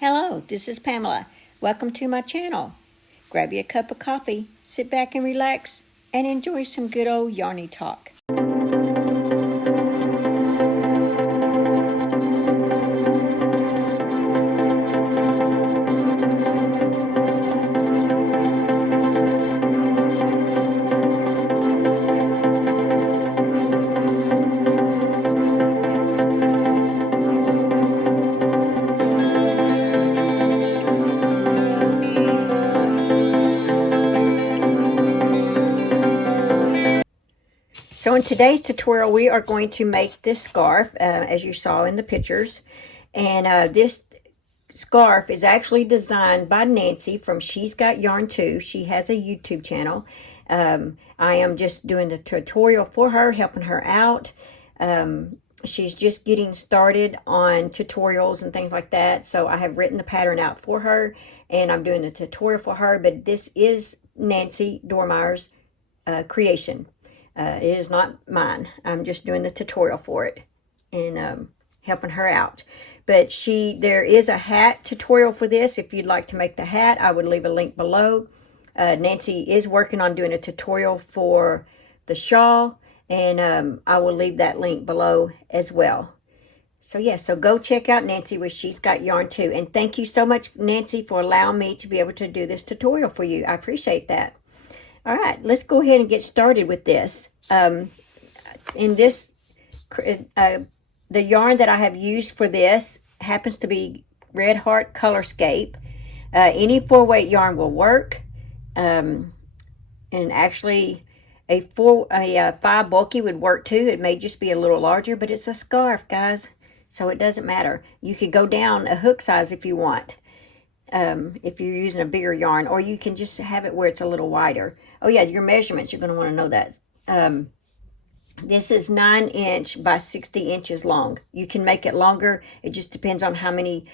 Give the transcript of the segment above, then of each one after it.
Hello, this is Pamela. Welcome to my channel. Grab you a cup of coffee, sit back and relax, and enjoy some good old yarny talk. So in today's tutorial, we are going to make this scarf, as you saw in the pictures. And this scarf is actually designed by Nancy from She's Got Yarn Too. She has a YouTube channel. I am just doing the tutorial for her, helping her out. She's just getting started on tutorials and things like that. So I have written the pattern out for her, and I'm doing the tutorial for her. But this is Nancy Dormeyer's creation. It is not mine. I'm just doing the tutorial for it and helping her out. But there is a hat tutorial for this. If you'd like to make the hat, I would leave a link below. Nancy is working on doing a tutorial for the shawl, and I will leave that link below as well. So yeah, so go check out Nancy with She's Got Yarn Too. And thank you so much, Nancy, for allowing me to be able to do this tutorial for you. I appreciate that. All right, let's go ahead and get started with this. In this, the yarn that I have used for this happens to be Red Heart Colorscape. Any 4-weight yarn will work. And actually, a 5 bulky would work too. It may just be a little larger, but it's a scarf, guys. So it doesn't matter. You could go down a hook size if you want. If you're using a bigger yarn, or you can just have it where it's a little wider. Oh yeah, your measurements, you're going to want to know that. This is 9" by 60 inches long. You can make it longer. It just depends on how many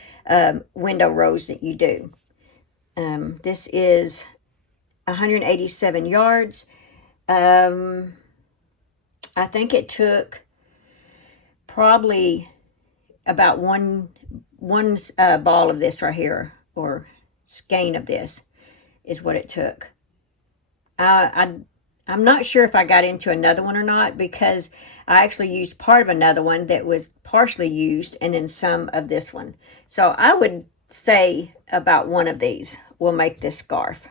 window rows that you do. This is 187 yards. I think it took probably about one ball of this right here, or skein of this is what it took. I'm not sure if I got into another one or not, because I actually used part of another one that was partially used, and then some of this one. So I would say about one of these will make this scarf.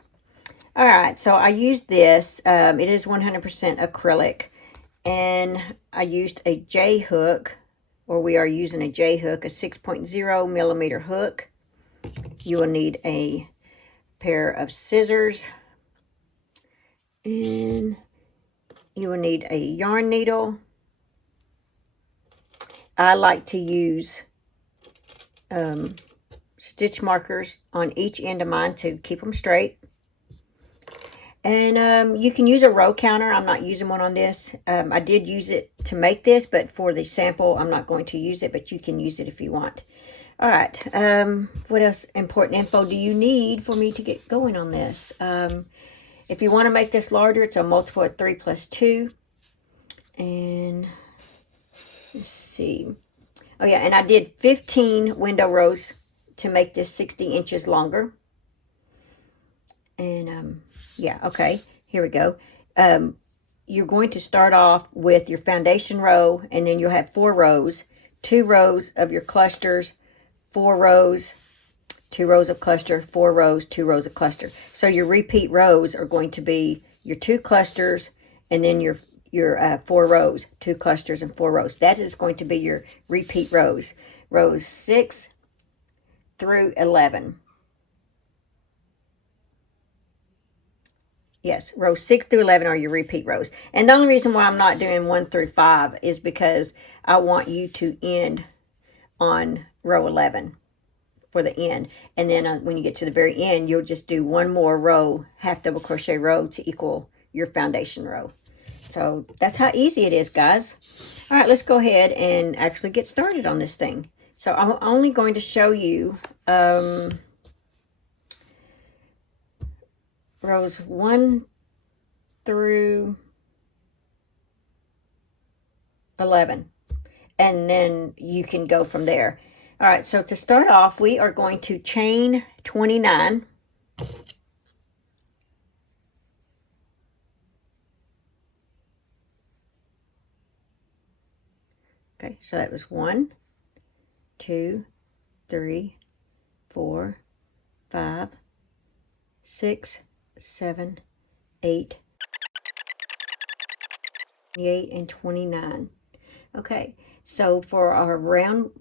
All right, so I used this. It is 100% acrylic, and I used a J hook, or we are using a J hook, a 6.0 millimeter hook. You will need a pair of scissors, and you will need a yarn needle. I like to use stitch markers on each end of mine to keep them straight. And you can use a row counter. I'm not using one on this. I did use it to make this, but for the sample, I'm not going to use it, but you can use it if you want. All right, what else important info do you need for me to get going on this? If you want to make this larger, it's a multiple of 3 plus 2. And let's see. Oh yeah, and I did 15 window rows to make this 60 inches longer. And yeah, okay, here we go. You're going to start off with your foundation row, and then you'll have 4 rows, 2 rows of your clusters, 4 rows, 2 rows of cluster, 4 rows, 2 rows of cluster. So your repeat rows are going to be your 2 clusters, and then your 4 rows, 2 clusters and 4 rows. That is going to be your repeat rows. Rows 6 through 11. Yes, rows 6 through 11 are your repeat rows. And the only reason why I'm not doing 1 through 5 is because I want you to end on row 11 for the end. And then when you get to the very end, you'll just do 1 more row, half double crochet row, to equal your foundation row. So that's how easy it is, guys. All right, let's go ahead and actually get started on this thing. So I'm only going to show you rows 1 through 11, and then you can go from there. All right, so to start off, we are going to chain 29. Okay, so that was 1, 2, 3, 4, 5, 6, 7, 8, 28, and 29. Okay, so for our row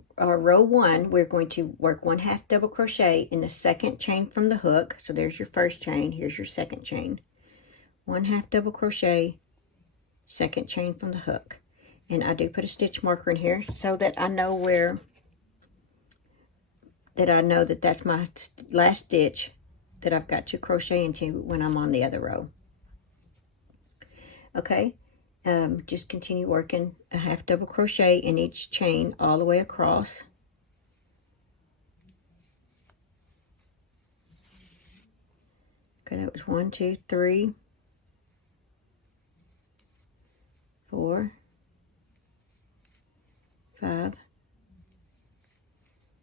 1, we're going to work 1/2 double crochet in the second chain from the hook. So there's your first chain, here's your second chain. 1/2 double crochet, second chain from the hook. And I do put a stitch marker in here so that I know that that's my last stitch that I've got to crochet into when I'm on the other row. Okay, just continue working a 1/2 double crochet in each chain all the way across. Okay, that was 1, 2, 3, 4, 5,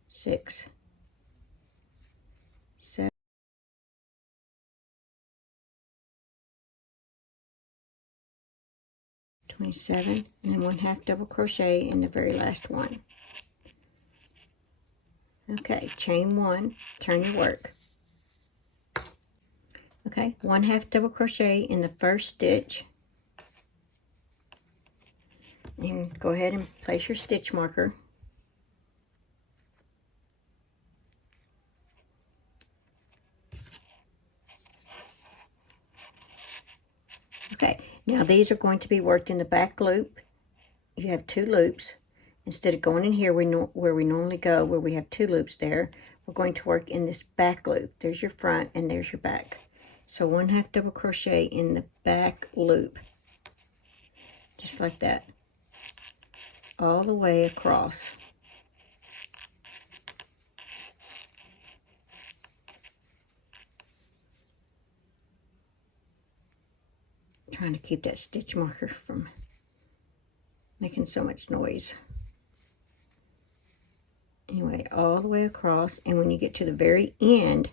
6, 7, 27, and then 1/2 double crochet in the very last one. Okay, chain 1, turn your work. Okay, 1/2 double crochet in the first stitch. And go ahead and place your stitch marker. Okay, now these are going to be worked in the back loop. You have 2 loops. Instead of going in here where we normally go, where we have 2 loops there, we're going to work in this back loop. There's your front and there's your back. So 1/2 double crochet in the back loop, just like that, all the way across. Trying to keep that stitch marker from making so much noise. Anyway, all the way across, and when you get to the very end,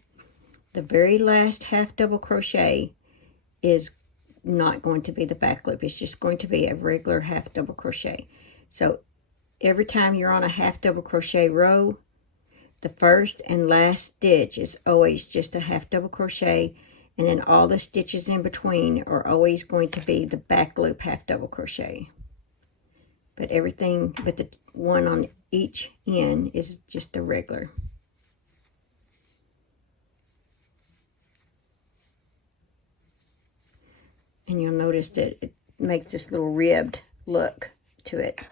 the very last 1/2 double crochet is not going to be the back loop. It's just going to be a regular 1/2 double crochet. So every time you're on a 1/2 double crochet row, the first and last stitch is always just a 1/2 double crochet, and then all the stitches in between are always going to be the back loop 1/2 double crochet. But the one on each end is just the regular. And you'll notice that it makes this little ribbed look to it.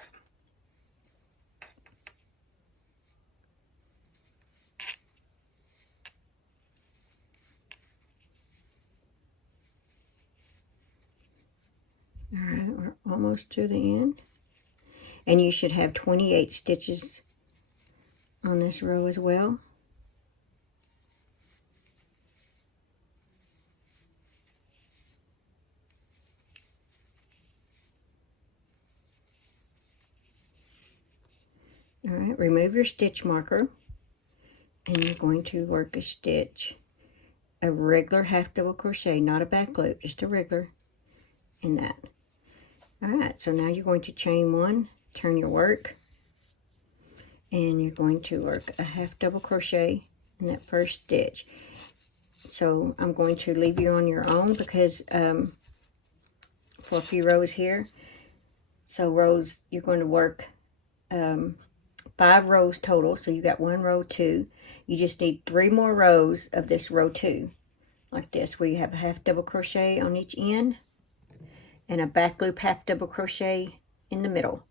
All right, we're almost to the end. And you should have 28 stitches on this row as well. All right, remove your stitch marker, and you're going to work a regular 1/2 double crochet, not a back loop, just a regular in that. All right, so now you're going to chain 1, turn your work, and you're going to work a 1/2 double crochet in that first stitch. So I'm going to leave you on your own because for a few rows here. So rows, you're going to work 5 rows total. So you got 1 row 2. You just need 3 more rows of this row 2, like this, where you have a 1/2 double crochet on each end and a back loop 1/2 double crochet in the middle.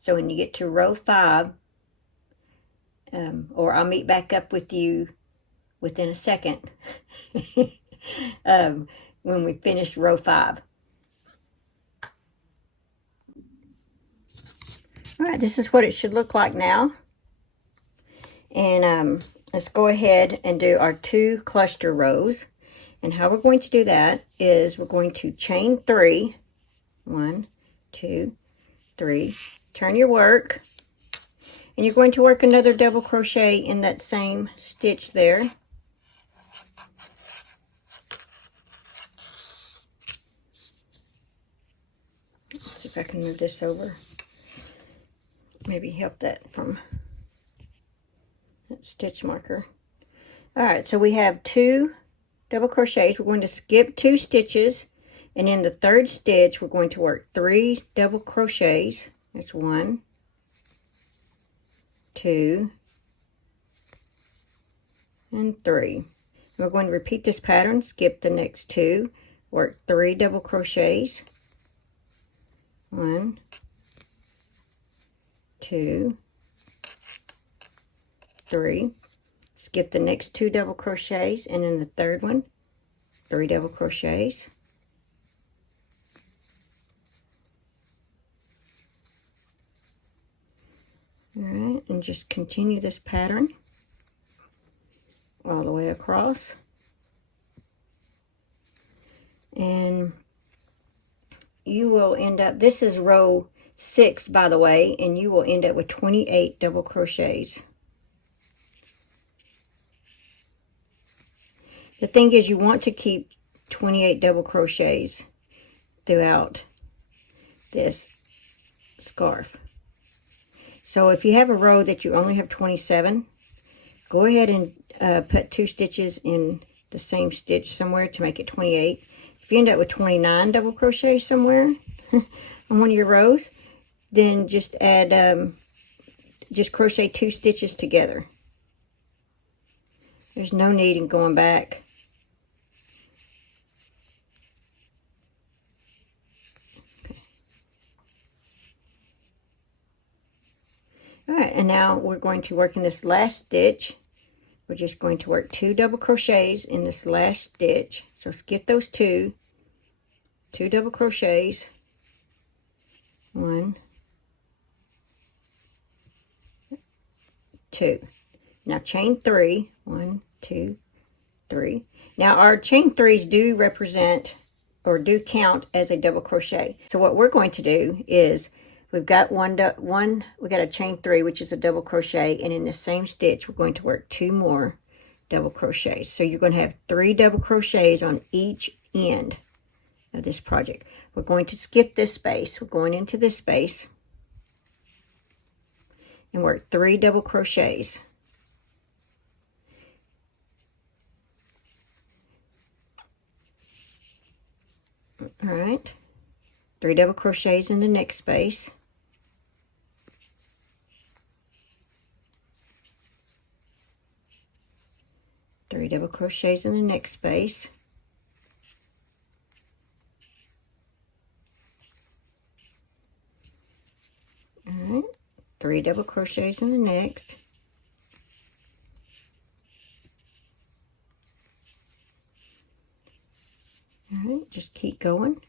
So when you get to row 5, or I'll meet back up with you within a second when we finish row 5. All right, this is what it should look like now. And let's go ahead and do our 2 cluster rows. And how we're going to do that is we're going to chain 3. 1, 2, 3. Turn your work. And you're going to work another double crochet in that same stitch there. Let's see if I can move this over. Maybe help that from that stitch marker. All right, so we have 2 double crochets. We're going to skip 2 stitches, and in the 3rd stitch we're going to work 3 double crochets. That's 1, 2, and 3. And we're going to repeat this pattern, skip the next 2, work 3 double crochets. 1, 2, 3. Skip the next 2 double crochets, and in the 3rd one, 3 double crochets. All right, and just continue this pattern all the way across. And you will end up, this is row 6, by the way, and you will end up with 28 double crochets. The thing is, you want to keep 28 double crochets throughout this scarf. So if you have a row that you only have 27, go ahead and put 2 stitches in the same stitch somewhere to make it 28. If you end up with 29 double crochets somewhere on one of your rows, then just add, just crochet 2 stitches together. There's no need in going back. All right, and now we're going to work in this last stitch. We're just going to work 2 double crochets in this last stitch. So skip those 2 double crochets. 1, 2. Now chain 3. 1, 2, 3. Now our chain 3s do represent or do count as a double crochet. So what we're going to do is, we've got we got a chain 3, which is a double crochet, and in the same stitch we're going to work 2 more double crochets. So you're going to have 3 double crochets on each end of this project. We're going to skip this space. We're going into this space and work 3 double crochets. All right, 3 double crochets in the next space. Three double crochets in the next space. All right, 3 double crochets in the next. All right, just keep going.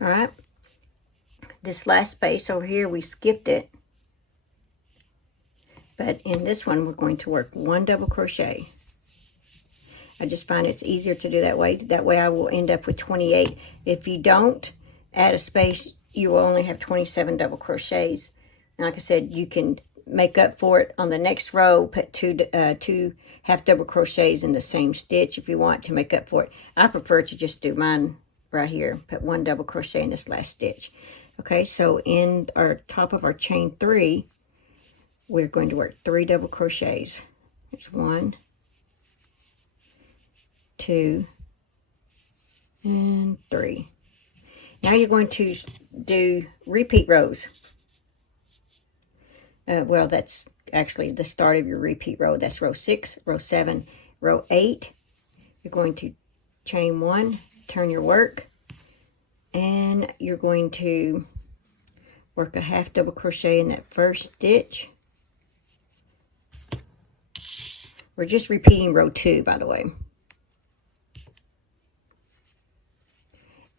All right, this last space over here, we skipped it. But in this one, we're going to work 1 double crochet. I just find it's easier to do that way. That way I will end up with 28. If you don't add a space, you will only have 27 double crochets. And like I said, you can make up for it on the next row, put 2 half double crochets in the same stitch if you want to make up for it. I prefer to just do mine right here, put 1 double crochet in this last stitch. Okay, so in our top of our chain 3, we're going to work 3 double crochets. There's 1, 2, and 3. Now you're going to do repeat rows. Well, that's actually the start of your repeat row. That's row 6, row 7, row 8. You're going to chain 1, turn your work, and you're going to work a half double crochet in that first stitch. We're just repeating row 2, by the way.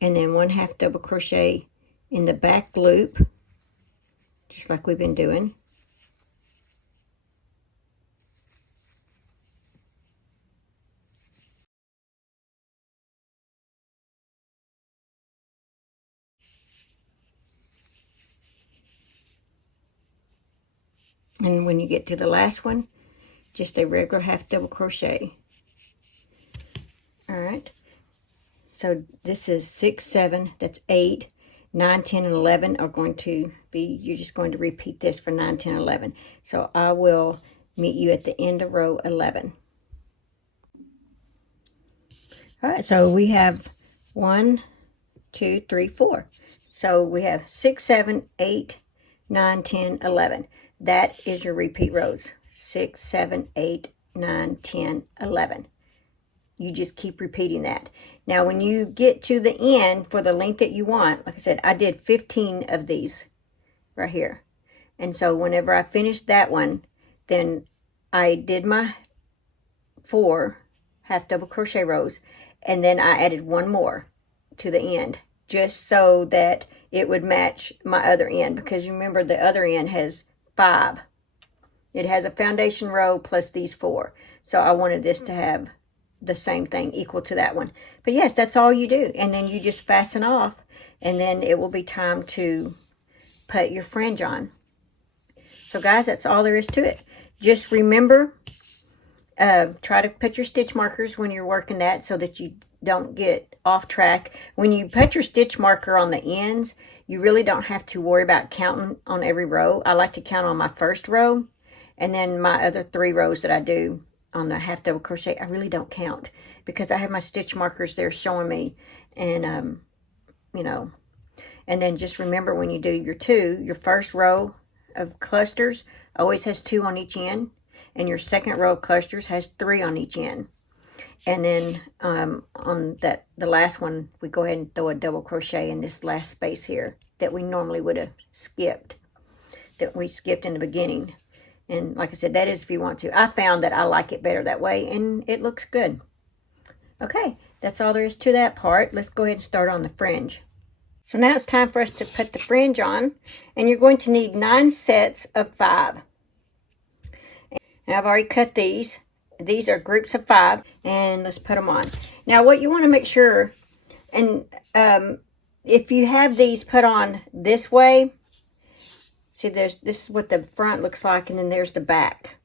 and then 1/2 double crochet in the back loop, just like we've been doing. And when you get to the last one, just a regular 1/2 double crochet. All right, so this is 6, 7, that's 8, 9, 10, and 11 are going to be, you're just going to repeat this for 9, 10, 11. So I will meet you at the end of row 11. All right, so we have 1, 2, 3, 4. So we have 6, 7, 8, 9, 10, 11. That is your repeat rows. 6, 7, 8, 9, 10, 11. You just keep repeating that. Now, when you get to the end for the length that you want, like I said, I did 15 of these right here. And so whenever I finished that one, then I did my 4 1/2 double crochet rows, and then I added one more to the end, just so that it would match my other end, because you remember the other end has 5. It has a foundation row plus these 4. So I wanted this to have the same thing, equal to that one. But yes, that's all you do. And then you just fasten off, and then it will be time to put your fringe on. So guys, that's all there is to it. Just remember, try to put your stitch markers when you're working that, so that you don't get off track. When you put your stitch marker on the ends, you really don't have to worry about counting on every row. I like to count on my first row, and then my other 3 rows that I do on the 1/2 double crochet, I really don't count, because I have my stitch markers there showing me. And you know, and then just remember, when you do your first row of clusters always has 2 on each end, and your second row of clusters has 3 on each end. And then on the last one, we go ahead and throw a double crochet in this last space here that we normally would have skipped, that we skipped in the beginning. And like I said, that is if you want to. I found that I like it better that way, and it looks good. Okay, that's all there is to that part. Let's go ahead and start on the fringe. So now it's time for us to put the fringe on, and you're going to need 9 sets of 5. And I've already cut these. These are groups of 5, and let's put them on. Now, what you want to make sure, and if you have these put on this way, see, this is what the front looks like, and then there's the back.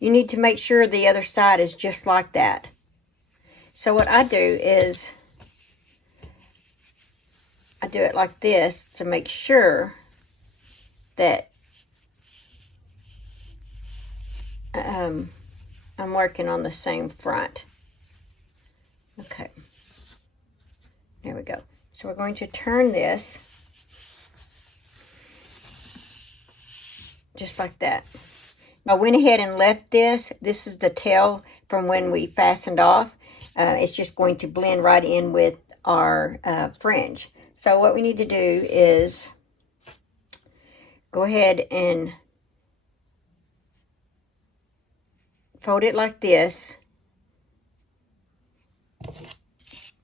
You need to make sure the other side is just like that. So what I do is I do it like this to make sure that I'm working on the same front. Okay, there we go. So we're going to turn this just like that. I went ahead and left this. This is the tail from when we fastened off. It's just going to blend right in with our fringe. So what we need to do is go ahead and fold it like this.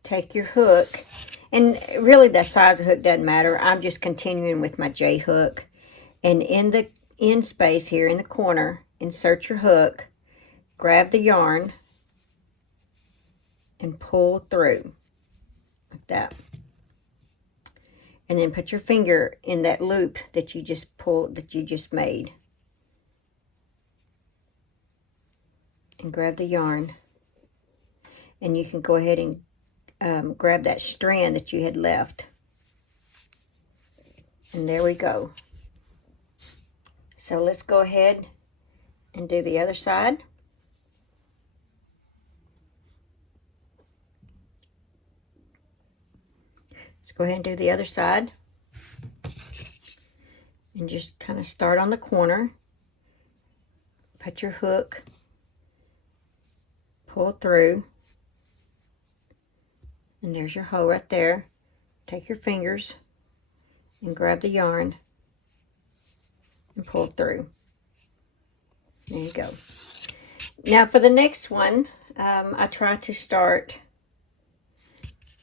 Take your hook, and really the size of the hook doesn't matter. I'm just continuing with my J hook, and in the end space here in the corner, insert your hook, grab the yarn, and pull through like that. And then put your finger in that loop that you just pulled, that you just made, and grab the yarn. And you can go ahead and grab that strand that you had left. And there we go. So let's go ahead and do the other side. Let's go ahead and do the other side. And just kind of start on the corner. Put your hook, pull through, and there's your hole right there. Take your fingers and grab the yarn and pull through. There you go. Now for the next one, I try to start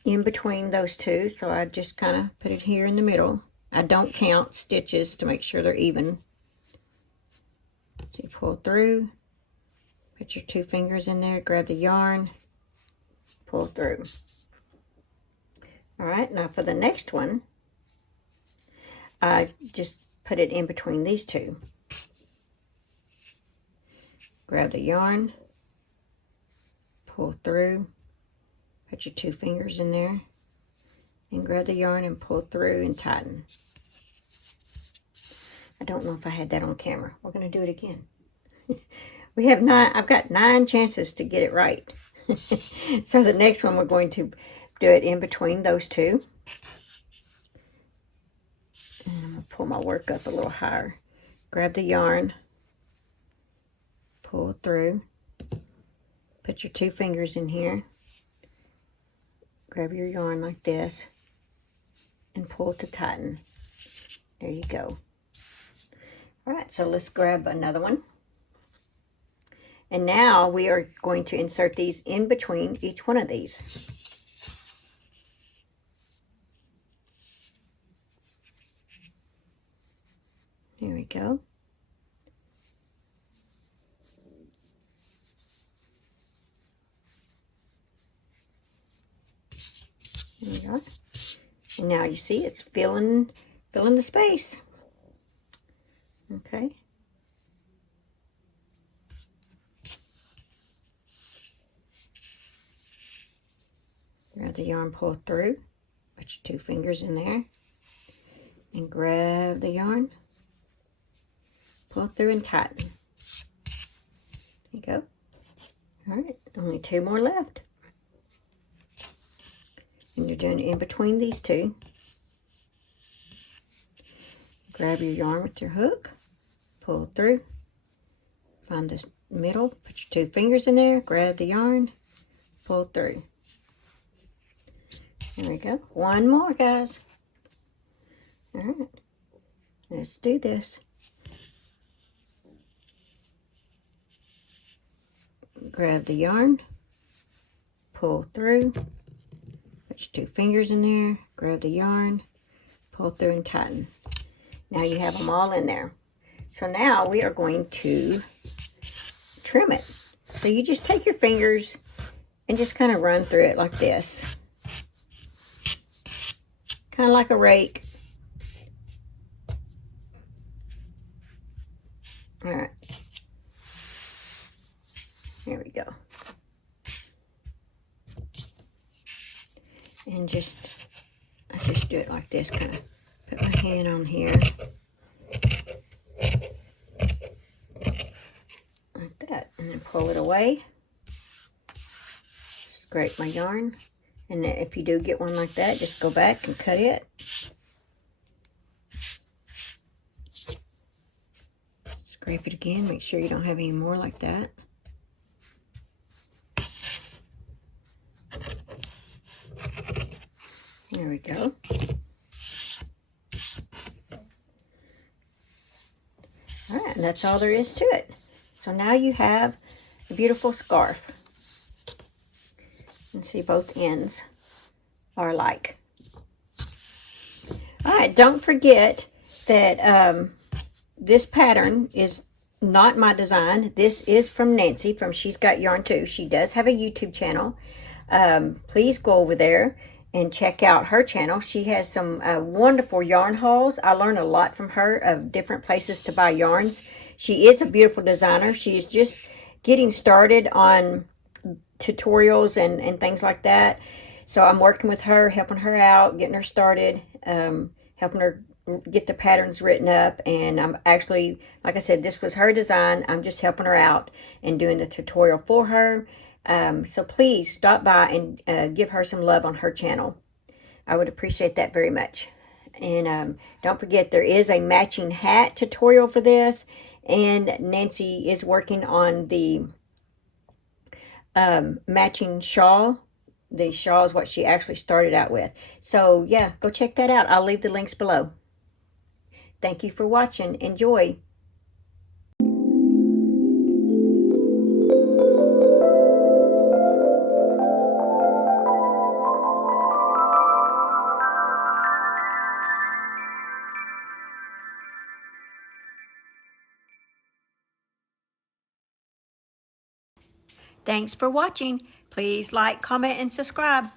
in between those two. So I just kind of put it here in the middle. I don't count stitches to make sure they're even. So you pull through, put your 2 fingers in there, grab the yarn, pull through. All right, now for the next one, I just put it in between these two. Grab the yarn, pull through, put your 2 fingers in there, and grab the yarn and pull through and tighten. I don't know if I had that on camera. We're going to do it again. We have 9, I've got 9 chances to get it right. So the next one we're going to do it in between those two. And I'm going to pull my work up a little higher. Grab the yarn, pull through, put your 2 fingers in here, grab your yarn like this, and pull to tighten. There you go. All right, so let's grab another one. And now we are going to insert these in between each one of these. Here we go. There we go. And now you see it's filling the space. Okay. Grab the yarn, pull through, put your 2 fingers in there, and grab the yarn, pull through and tighten. There you go. All right, only 2 more left. And you're doing it in between these two. Grab your yarn with your hook, pull through, find the middle, put your 2 fingers in there, grab the yarn, pull through. There we go. One more, guys. All right, let's do this. Grab the yarn, pull through, put your 2 fingers in there, grab the yarn, pull through and tighten. Now you have them all in there. So now we are going to trim it. So you just take your fingers and just kind of run through it like this. Kind of like a rake. All right. There we go. And I just do it like this, kind of put my hand on here. Like that. And then pull it away. Scrape my yarn. And if you do get one like that, just go back and cut it. Scrape it again. Make sure you don't have any more like that. There we go. All right, and that's all there is to it. So now you have a beautiful scarf. And see, both ends are alike. All right, don't forget that this pattern is not my design. This is from Nancy from She's Got Yarn Too. She does have a YouTube channel. Please go over there and check out her channel. She has some wonderful yarn hauls. I learned a lot from her of different places to buy yarns. She is a beautiful designer. She is just getting started on tutorials and things like that. So I'm working with her, helping her out, getting her started, helping her get the patterns written up. And I'm actually, like I said, this was her design. I'm just helping her out and doing the tutorial for her. So please stop by and give her some love on her channel. I would appreciate that very much. And don't forget, there is a matching hat tutorial for this. And Nancy is working on the matching shawl. The shawl is what she actually started out with. So yeah, go check that out. I'll leave the links below. Thank you for watching. Enjoy. Thanks for watching. Please like, comment, and subscribe.